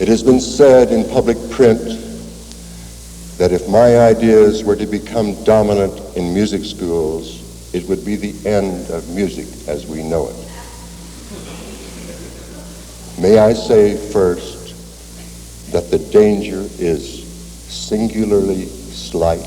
It has been said in public print that if my ideas were to become dominant in music schools, it would be the end of music as we know it. May I say first that the danger is singularly slight.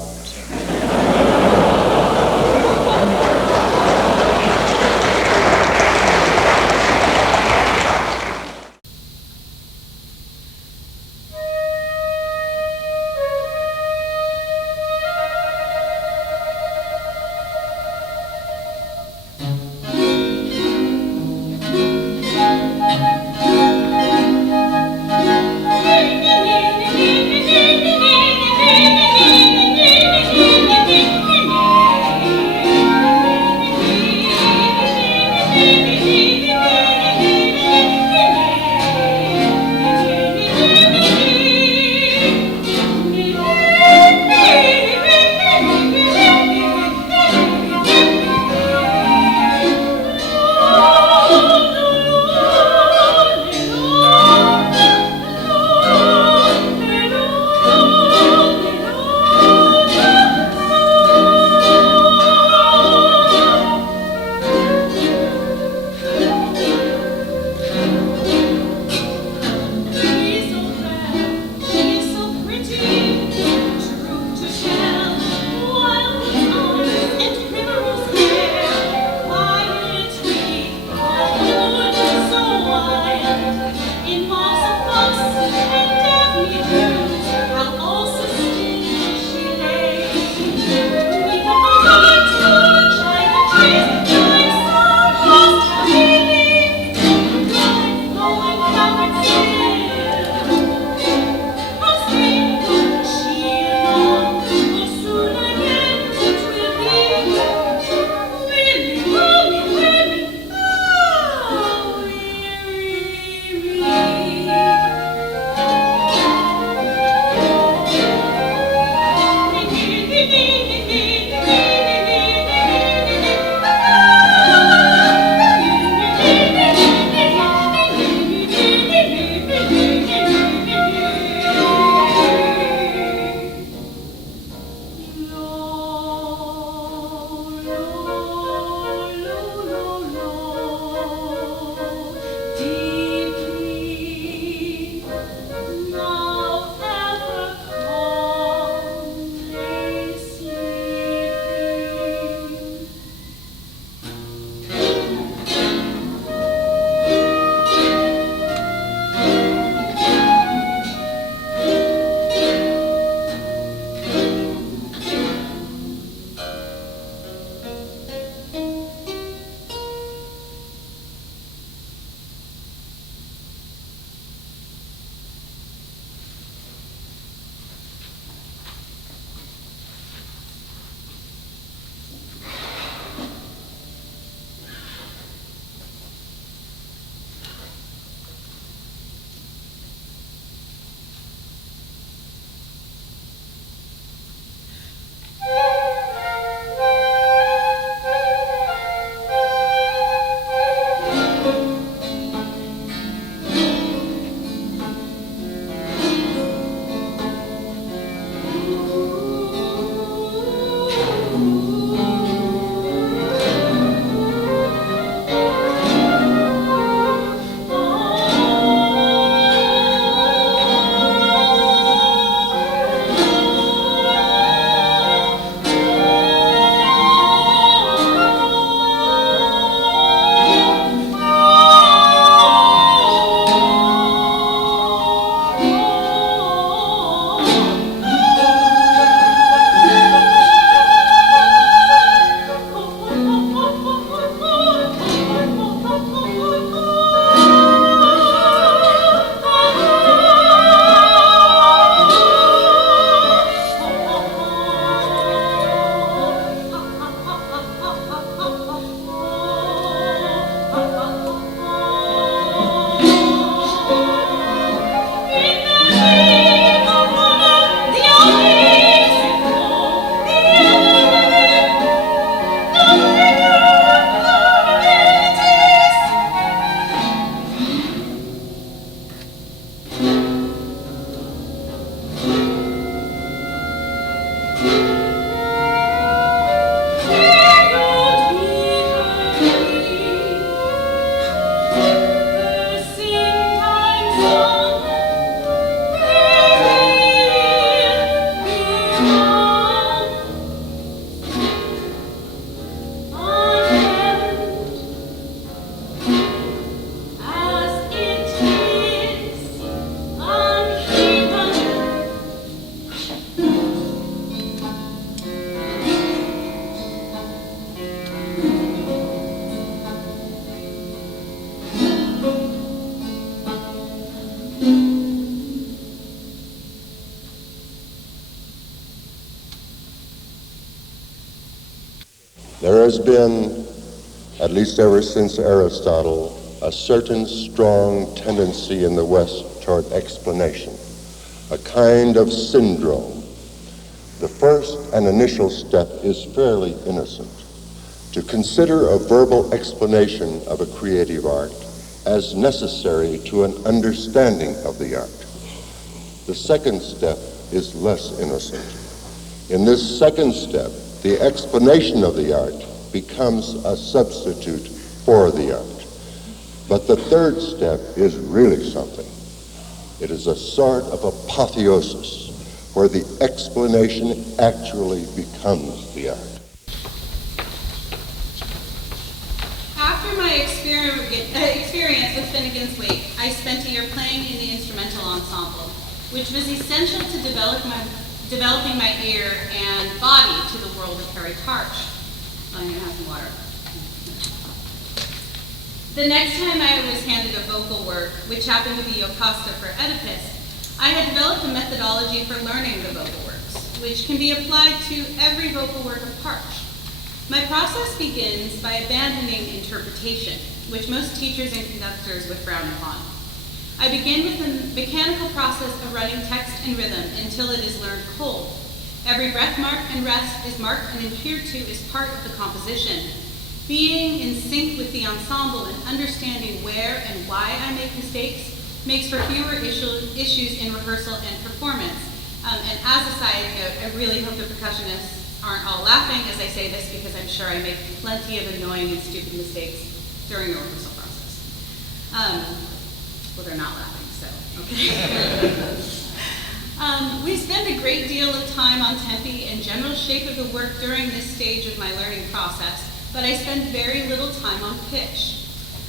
There has been, at least ever since Aristotle, a certain strong tendency in the West toward explanation, a kind of syndrome. The first and initial step is fairly innocent, to consider a verbal explanation of a creative art as necessary to an understanding of the art. The second step is less innocent. In this second step, the explanation of the art becomes a substitute for the art. But the third step is really something. It is a sort of apotheosis where the explanation actually becomes the art. After my experience with Finnegan's Wake, I spent a year playing in the instrumental ensemble, which was essential to developing my ear and body to the world of Harry Partch. I'm going to have some water. The next time I was handed a vocal work, which happened to be Yocasta for Oedipus, I had developed a methodology for learning the vocal works, which can be applied to every vocal work of Partch. My process begins by abandoning interpretation, which most teachers and conductors would frown upon. I begin with the mechanical process of running text and rhythm until it is learned cold. Every breath mark and rest is marked and adhered to as part of the composition. Being in sync with the ensemble and understanding where and why I make mistakes makes for fewer issues in rehearsal and performance. And as a side note, I really hope the percussionists aren't all laughing as I say this, because I'm sure I make plenty of annoying and stupid mistakes during the rehearsal process. Well, they're not laughing, so, okay. We spend a great deal of time on tempi and general shape of the work during this stage of my learning process, but I spend very little time on pitch.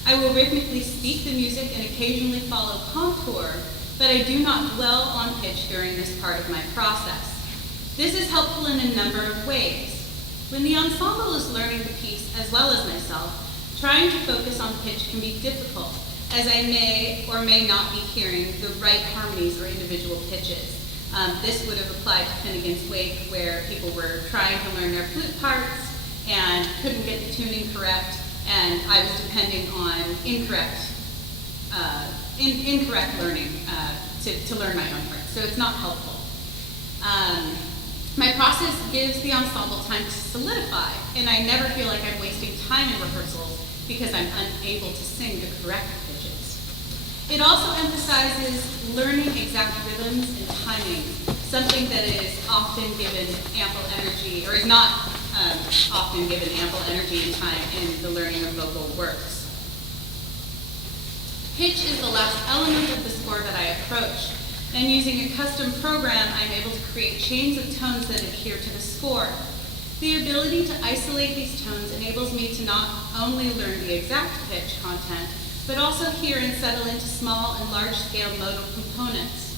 I will rhythmically speak the music and occasionally follow contour, but I do not dwell on pitch during this part of my process. This is helpful in a number of ways. When the ensemble is learning the piece as well as myself, trying to focus on pitch can be difficult, as I may or may not be hearing the right harmonies or individual pitches. This would have applied to Finnegan's Wake, where people were trying to learn their flute parts and couldn't get the tuning correct, and I was depending on incorrect learning to learn my own parts, so it's not helpful. My process gives the ensemble time to solidify, and I never feel like I'm wasting time in rehearsals because I'm unable to sing the correct pitches. It also emphasizes learning exact rhythms and timing, something that is often given ample energy, or is not often given ample energy and time in the learning of vocal works. Pitch is the last element of the score that I approach, and using a custom program, I'm able to create chains of tones that adhere to the score. The ability to isolate these tones enables me to not only learn the exact pitch content, but also hear and settle into small and large-scale modal components.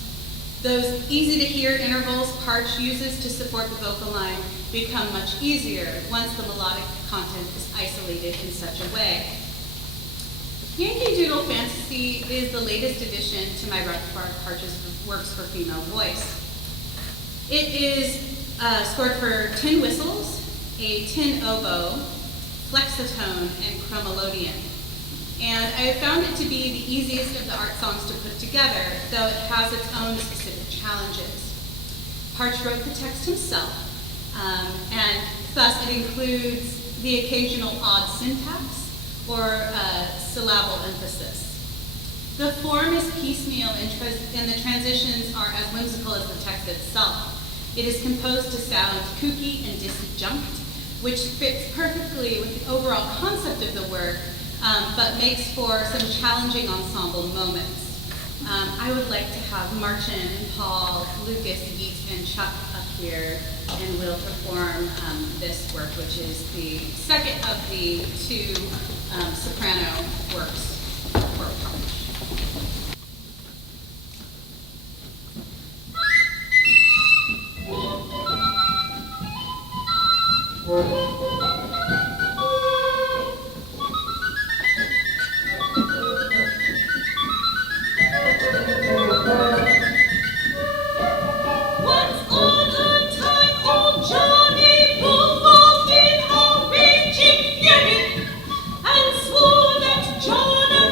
Those easy-to-hear intervals Partch uses to support the vocal line become much easier once the melodic content is isolated in such a way. Yankee Doodle Fantasy is the latest addition to my repertoire of Partch's works for female voice. It is scored for tin whistles, a tin oboe, flexotone, and chromolodion. And I have found it to be the easiest of the art songs to put together, though it has its own specific challenges. Partch wrote the text himself, and thus it includes the occasional odd syntax or syllable emphasis. The form is piecemeal and the transitions are as whimsical as the text itself. It is composed to sound kooky and disjunct, which fits perfectly with the overall concept of the work, but makes for some challenging ensemble moments. I would like to have Martin and Paul, Lucas, Yeet, and Chuck up here, and we'll perform this work, which is the second of the two soprano works for Partch. John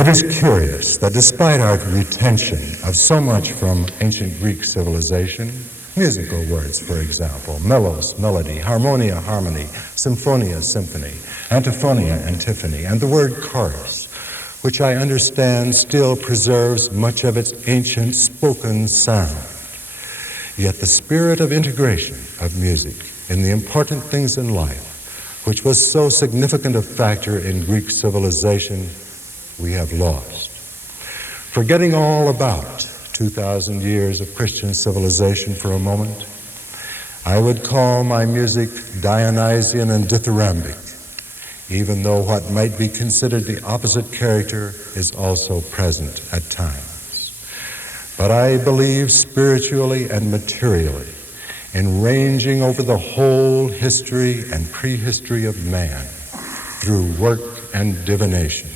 It is curious that despite our retention of so much from ancient Greek civilization, musical words, for example, melos, melody, harmonia, harmony, symphonia, symphony, antiphonia, antiphony, and the word chorus, which I understand still preserves much of its ancient spoken sound. Yet the spirit of integration of music in the important things in life, which was so significant a factor in Greek civilization, we have lost. Forgetting all about 2,000 years of Christian civilization for a moment, I would call my music Dionysian and dithyrambic, even though what might be considered the opposite character is also present at times. But I believe spiritually and materially in ranging over the whole history and prehistory of man through work and divination.